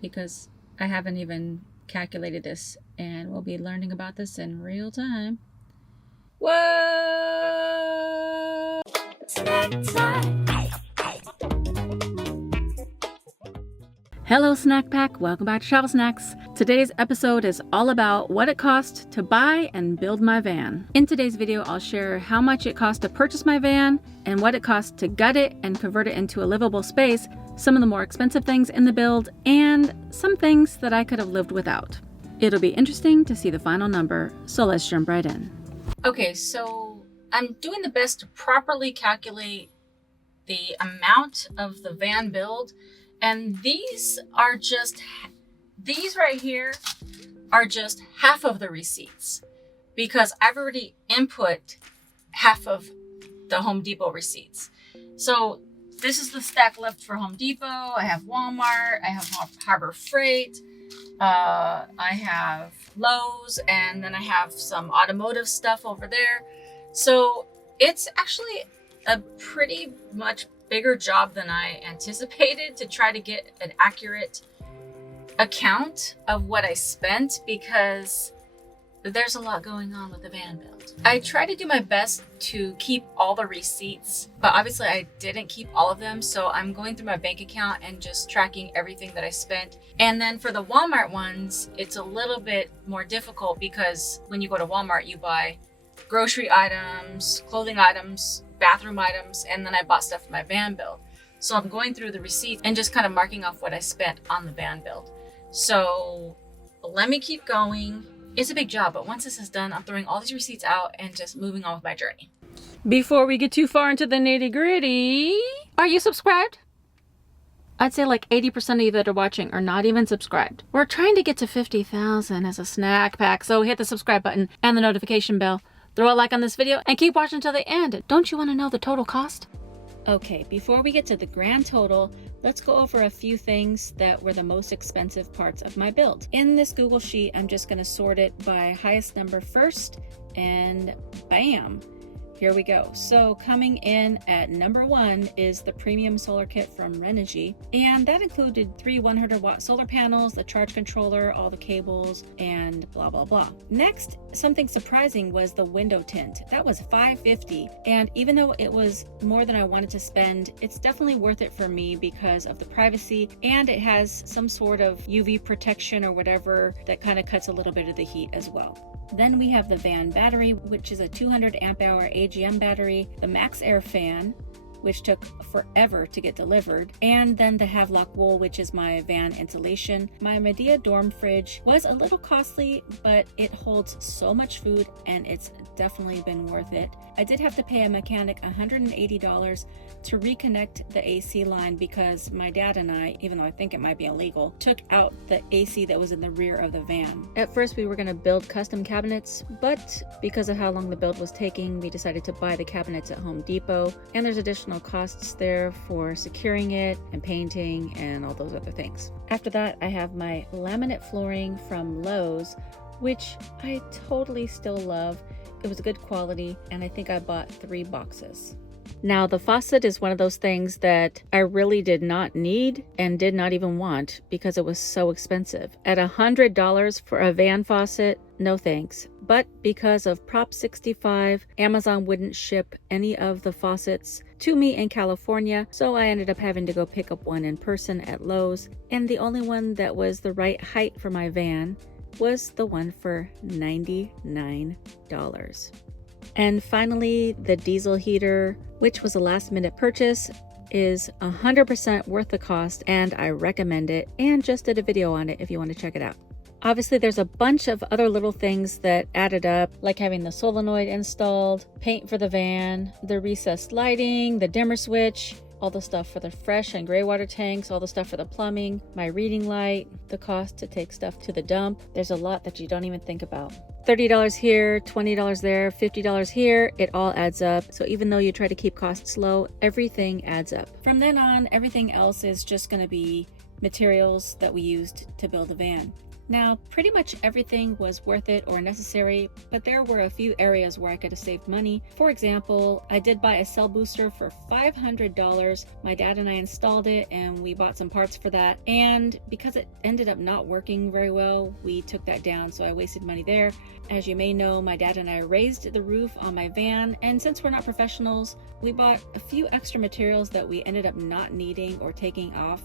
because I haven't even calculated this, and we'll be learning about this in real time. Whoa! Snack time! Hello Snack Pack, welcome back to Travel Snacks. Today's episode is all about what it costs to buy and build my van. In today's video, I'll share how much it cost to purchase my van and what it costs to gut it and convert it into a livable space, some of the more expensive things in the build, and some things that I could have lived without. It'll be interesting to see the final number, so let's jump right in. Okay, so I'm doing the best to properly calculate the amount of the van build. And these right here are just half of the receipts because I've already input half of the Home Depot receipts. So this is the stack left for Home Depot. I have Walmart, I have Harbor Freight, I have Lowe's, and then I have some automotive stuff over there. So it's actually a pretty much bigger job than I anticipated to try to get an accurate account of what I spent because there's a lot going on with the van build. I try to do my best to keep all the receipts, but obviously I didn't keep all of them. So I'm going through my bank account and just tracking everything that I spent. And then for the Walmart ones, it's a little bit more difficult because when you go to Walmart, you buy grocery items, clothing items, bathroom items, and then I bought stuff for my van build. So I'm going through the receipts and just kind of marking off what I spent on the van build. So let me keep going. It's a big job, but once this is done, I'm throwing all these receipts out and just moving on with my journey. Before we get too far into the nitty gritty, are you subscribed? I'd say like 80% of you that are watching are not even subscribed. We're trying to get to 50,000 as a snack pack, so hit the subscribe button and the notification bell. Throw a like on this video and keep watching until the end. Don't you want to know the total cost? Okay, before we get to the grand total, let's go over a few things that were the most expensive parts of my build. In this Google Sheet, I'm just going to sort it by highest number first, and bam! Here we go. So coming in at number 1 is the premium solar kit from Renogy, and that included 3 100-watt solar panels, the charge controller, all the cables, and blah blah blah. Next, something surprising was the window tint. That was $550, and even though it was more than I wanted to spend, it's definitely worth it for me because of the privacy, and it has some sort of UV protection or whatever that kind of cuts a little bit of the heat as well. Then we have the van battery, which is a 200 amp hour AGM battery, the Max Air fan, which took forever to get delivered, and then the Havelock wool, which is my van insulation. My Medea dorm fridge was a little costly, but it holds so much food and it's definitely been worth it. I did have to pay a mechanic $180 to reconnect the AC line because my dad and I, even though I think it might be illegal, took out the AC that was in the rear of the van. At first we were going to build custom cabinets, but because of how long the build was taking, we decided to buy the cabinets at Home Depot, and there's additional costs there for securing it and painting and all those other things. After that, I have my laminate flooring from Lowe's, which I totally still love. It was good quality, and I think I bought 3 boxes. Now, the faucet is one of those things that I really did not need and did not even want because it was so expensive. At $100 for a van faucet, no thanks. But because of Prop 65, Amazon wouldn't ship any of the faucets to me in California, so I ended up having to go pick up one in person at Lowe's, and the only one that was the right height for my van was the one for $99. And finally, the diesel heater, which was a last-minute purchase, is 100% worth the cost, and I recommend it, and just did a video on it if you want to check it out. Obviously, there's a bunch of other little things that added up, like having the solenoid installed, paint for the van, the recessed lighting, the dimmer switch, all the stuff for the fresh and gray water tanks, all the stuff for the plumbing, my reading light, the cost to take stuff to the dump. There's a lot that you don't even think about. $30 here, $20 there, $50 here, it all adds up. So even though you try to keep costs low, everything adds up. From then on, everything else is just going to be materials that we used to build a van. Now, pretty much everything was worth it or necessary, but there were a few areas where I could have saved money. For example, I did buy a cell booster for $500. My dad and I installed it and we bought some parts for that. And because it ended up not working very well, we took that down, so I wasted money there. As you may know, my dad and I raised the roof on my van, and since we're not professionals, we bought a few extra materials that we ended up not needing or taking off,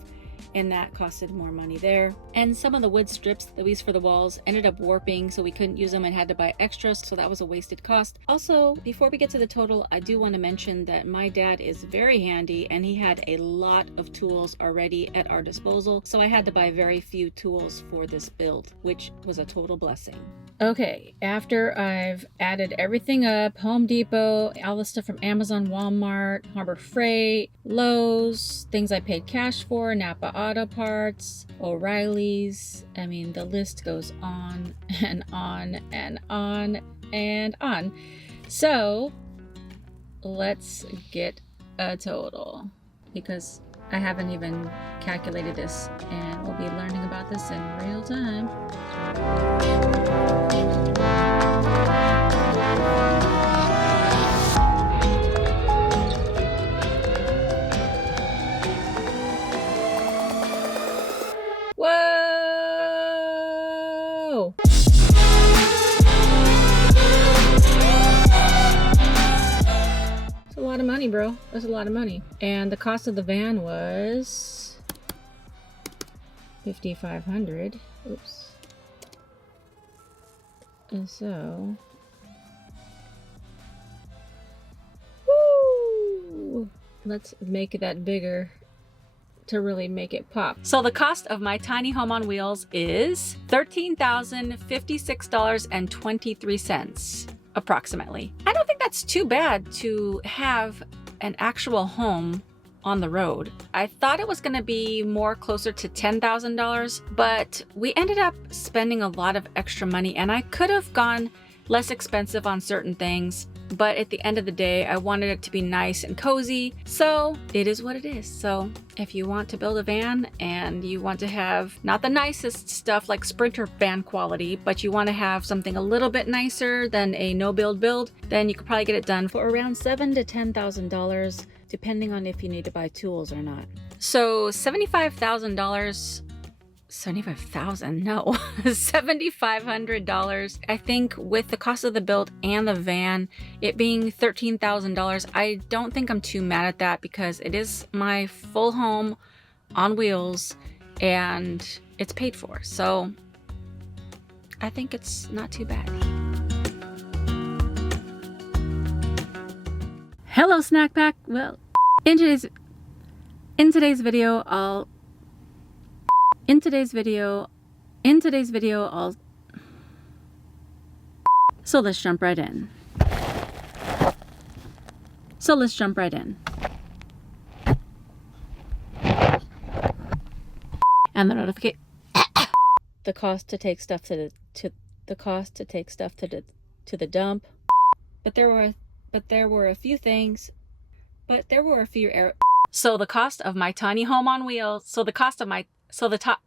and that costed more money there. And some of the wood strips that we used for the walls ended up warping, so we couldn't use them and had to buy extras, so that was a wasted cost. Also, before we get to the total, I do want to mention that my dad is very handy and he had a lot of tools already at our disposal, so I had to buy very few tools for this build, which was a total blessing. Okay, after I've added everything up, Home Depot, all the stuff from Amazon, Walmart, Harbor Freight, Lowe's, things I paid cash for, Napa Auto Parts, O'Reilly's, I mean, the list goes on and on and on and on. So let's get a total, because I haven't even calculated this, and we'll be learning about this in real time. Whoa! That's a lot of money, bro. That's a lot of money. And the cost of the van was $5,500. Oops. And so, woo! Let's make that bigger to really make it pop. So the cost of my tiny home on wheels is $13,056.23 approximately. I don't think that's too bad to have an actual home on the road. I thought it was gonna be more closer to $10,000, but we ended up spending a lot of extra money, and I could have gone less expensive on certain things, but at the end of the day, I wanted it to be nice and cozy, so it is what it is. So if you want to build a van and you want to have not the nicest stuff like Sprinter van quality, but you want to have something a little bit nicer than a no-build build, then you could probably get it done for around $7,000 to $10,000, depending on if you need to buy tools or not. So $75,000, no, $7,500. I think with the cost of the build and the van, it being $13,000, I don't think I'm too mad at that, because it is my full home on wheels and it's paid for. So I think it's not too bad. Hello, Snack Pack. Well, in today's video, so let's jump right in. And the notification. The cost to take stuff to the dump. But there were a few things. So the cost of my tiny home on wheels. So the top.